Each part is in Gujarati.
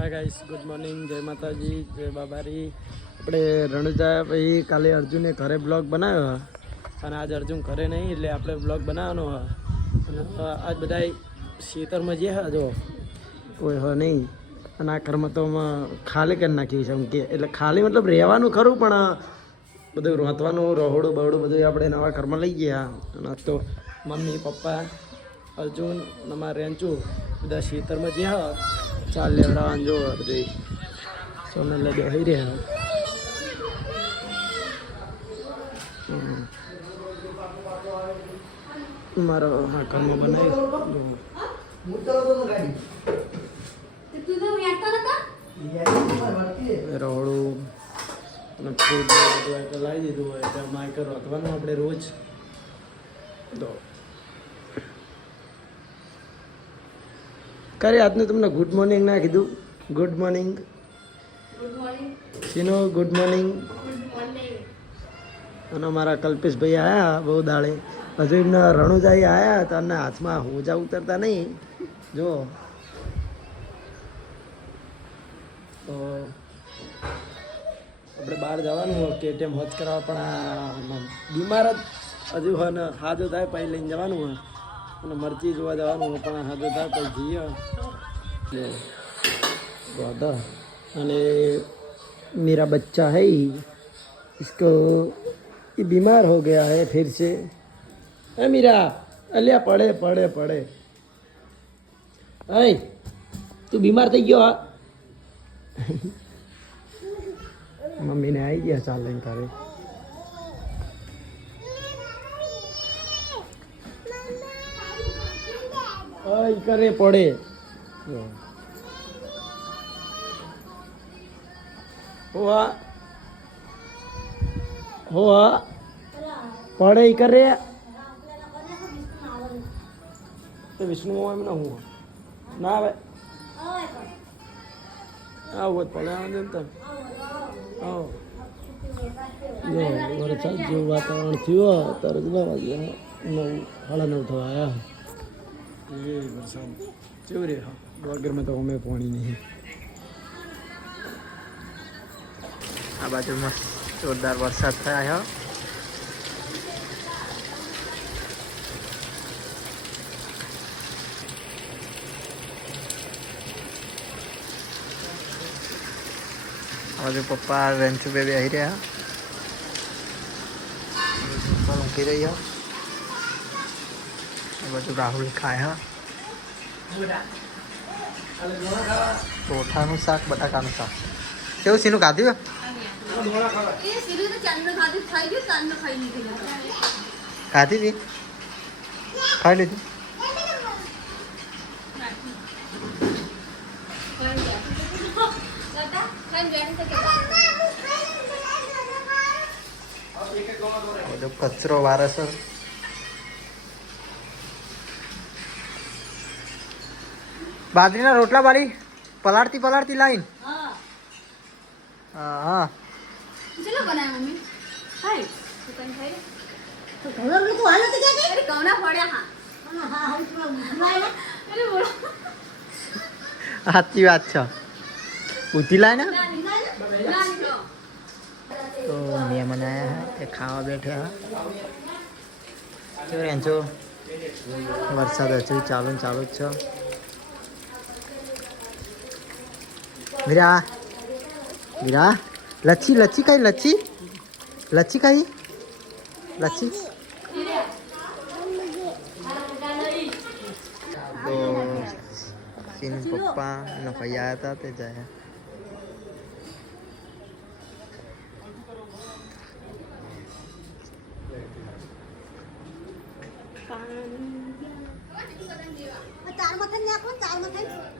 હાય ગાઈસ ગુડ મોર્નિંગ જય માતાજી, જય બાબારી. આપણે રણજા પછી કાલે અર્જુને ઘરે બ્લોગ બનાવ્યો અને આજ અર્જુન ઘરે નહીં, એટલે આપણે બ્લોગ બનાવવાનો અને આજ બધા ખેતરમાં જે હા જો કોઈ હો નહીં. અને આ ઘરમાં તો ખાલી કરી નાખ્યું છે એમ કે. એટલે ખાલી મતલબ રહેવાનું ખરું, પણ બધું રોંતવાનું રહોડું, બહોડું બધું આપણે નવા ઘરમાં લઈ ગયા. અને તો મમ્મી, પપ્પા, અર્જુન અને મારા રેન્ચુ બધા ખેતરમાં જે હા. ચાલ લેવડાવવાનું જો સોને સોનલ બેસી રહ્યા. હમ. મારો હા ઘરમાં બનાવી. જો. રહોડું અને ફૂડ લાવી દીધું હોય, એટલે માઇક રોતવાનું આપણે રોજ. તો કરે આજનું તમને ગુડ મોર્નિંગ ના કીધું. ગુડ મોર્નિંગ શીનો ગુડ મોર્નિંગ અને અમારા કલ્પેશભાઈ આયા બહુ દાડે. હજુ એમના રણુજાઈ આવ્યા તો એમના હાથમાં હોજા ઉતરતા નહીં. જો. તો આપણે બહાર જવાનું હોય કેટીએમ હોજ કરવા પણ બીમાર જ હજુ હોય ને હાજો થાય પછી લઈને જવાનું હોય. અને મરચી જોવા જવાનું હોય પણ હાજો થાય પછી જઈએ ले गौदा અને मेरा बच्चा है इसको ये बीमार हो गया है फिर से है मीरा अलिया पड़े पड़े पड़े अय તું બીમાર થઈ ગયો હા મમ્મીને આવી ગયા ચાલ લઈને અય કરે પડે. હોવા. હોવા. પડે કરે. તો વિષ્ણુ એમ ના હું ના આવે. આવો પડે આવે ને તને. આવો. જો વરસાદ જેવું વાતાવરણ થયું જ નવ વાગ્યા નવ, સાડા થવા આવ્યા. હા તો અમે પાણી નહીં આ બાજુમાં જોરદાર વરસાદ થયા છે. પપ્પા રેન્ચુ બે બેસી રહ્યા. પપ્પા ઊંઘી રહી છે આ બાજુ રાહુલ ખાય છે ચોઠાનું શાક, બટાકાનું શાક. કેવું સીનું ખાધું ખાધી હતી? ખાઈ લીધું? બધો કચરો વારસ. બાજરીના રોટલા વાળી? પલાળતી પલાળતી લાઈન? હા. હા. સાચી વાત છે. ઉતી લાય? ને તો મહેમાન આવ્યા તે ખાવા બેઠા કેવું રેન્ચો વરસાદ હજુ ચાલુ ચાલુ જ છે. વીરા વીરા લચ્છી લચ્છી કઈ લચ્છી? લચ્છી કઈ લચ્છી? તો સીન પપ્પા ભાઈ આવ્યા હતા તે જાય. ચાર મથન નાખો ચાર મથન?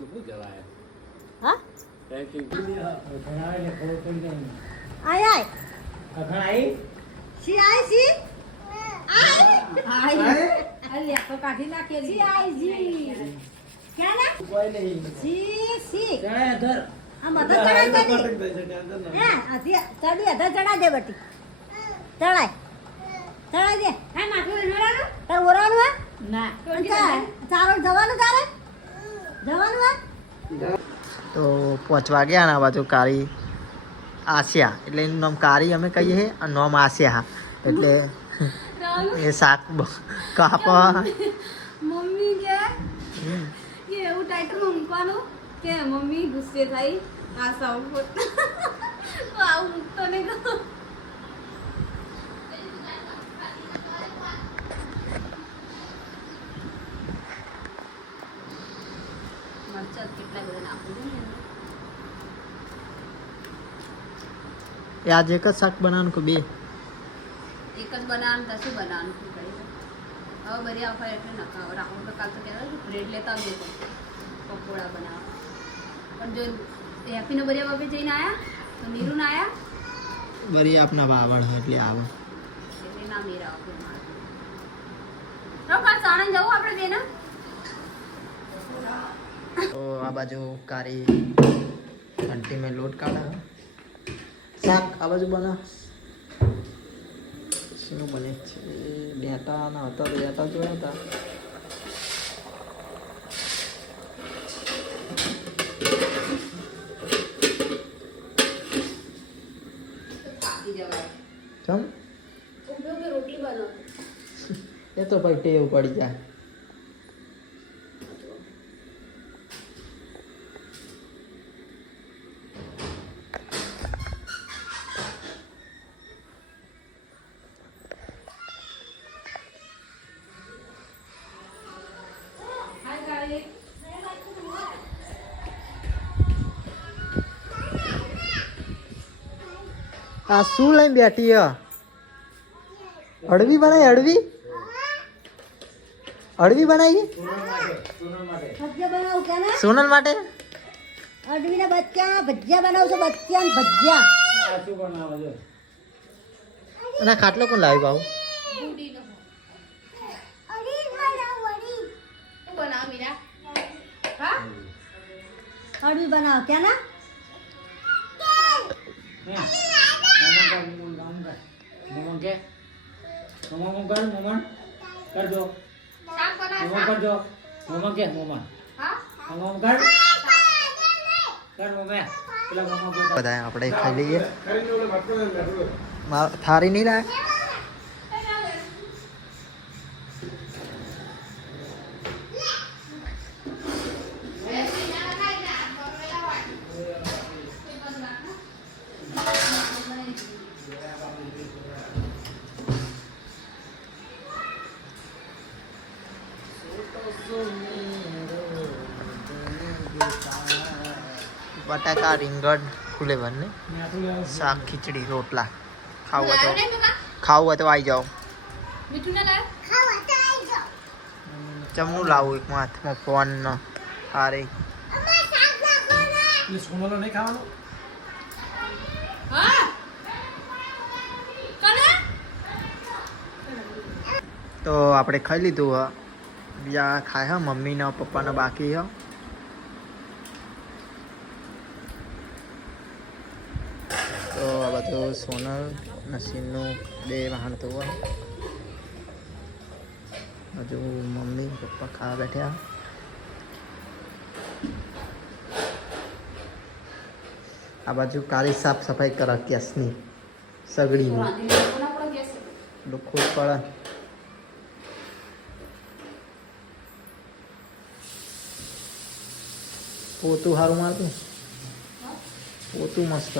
હંગી હા આય આય. સી આય સી સી આય? જી ક્યાં ના સી સી આ મદદ ચડાઈ દે હે આથી ચડી અધા ચડા દે બટી. ચડાય. ચડાઈ દે. હે નાખું ઓરાનું તાર ઓરાનું હે? ના. ચારો જવાનું તારે? હે તો પહોંચવા ગયા ને આ બાજુ કાળી આસિયા. એટલે એનું નામ કાળી અમે કહીએ છીએ અને નામ આસિયા. એટલે એ શાક કાપા. મમ્મી કે કે એવું ટાઈટલ મૂકવાનું કે મમ્મી ગુસ્સે થઈ. આ સાઉન્ડ આવું મૂકતો નહીં મરચાં કેટલા બધા નાખું છું ને. એ આજે એક જ શાક બનાવવાનું કે બે? એક જ બનાવવાનું તો શું બનાવવાનું શું કરી હવે બધી આફર એટલે નખાવ. રાહુલ તો કાલ તો કહેતા બ્રેડ લેતા આવજે તો પકોડા બનાવવા. પણ જો હેપીનો બરિયા બાપે જઈને આવ્યા તો નીરુને આવ્યા બરિયા આપના બાવળ એટલે આવે. એટલે ના મેરા કાલ સાણંદ જવું આપણે બેના? તો આ બાજુ કારી ઘંટી મેં લોટ કાઢા શાક આ બાજુ બના શું બને છે? ડેટા ના હતા તો ડેટા જોયા હતા. ચમ? ઉભે ઉભે રોટલી બનાવો? એ તો ભાઈ ટેવ પડી જાય. આ શું લઈને બેઠી હ? અડવી બનાવી અડવી? અડવી બનાવી? ભજીયા બનાવું કે ને? સોનલ માટે? અડવીના બચ્ચા ભજીયા બનાવશો બચ્ચા ને ભજીયા. અને આ ખાટલો કોણ બાબુ બુડીનો શું બનાવ મીરા મોમન અડવી બનાવો કે ના શાક બનાવ હા બધા આપણે ખાઈ લઈએ. થારી નહીં લાય બટાકા રીંગણ ફુલેવર ને શાક ખીચડી રોટલા. ખાવું હોય તો ખાવું હોય તો આવી જાઓ. ચમનું લાવું એક હાથમાં ફોન નો હારે તો આપણે ખાઈ લીધું હ. બીજા ખાય હ મમ્મીના પપ્પાના બાકી હ. તો સોનલ નસીનનું બે વાહન તો હજુ મમ્મી પપ્પા ખાવા બેઠ્યા. આ બાજુ કાળી સાફ સફાઈ કર ગેસની સગડીની. લુખું પડે પોતું સારું મારતું? પોતું મસ્ત.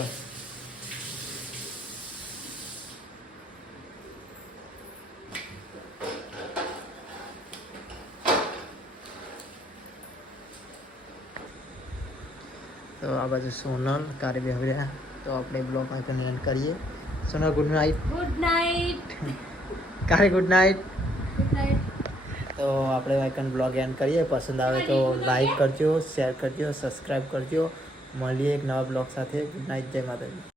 તો આ બાજુ સોનલ કારે બેહવ્યા તો આપણે બ્લોગ કને એન્ડ કરીએ. Sonal good night good night કારે ગુડ નાઇટ ગુડ નાઇટ તો આપણે વાયકન બ્લોગ એન્ડ કરીએ. પસંદ આવે તો લાઈક કરજો શેર કરજો સબસ્ક્રાઈબ કરજો. મળીએ એક નવા બ્લોગ સાથે. ગુડ નાઇટ જય માતાજી.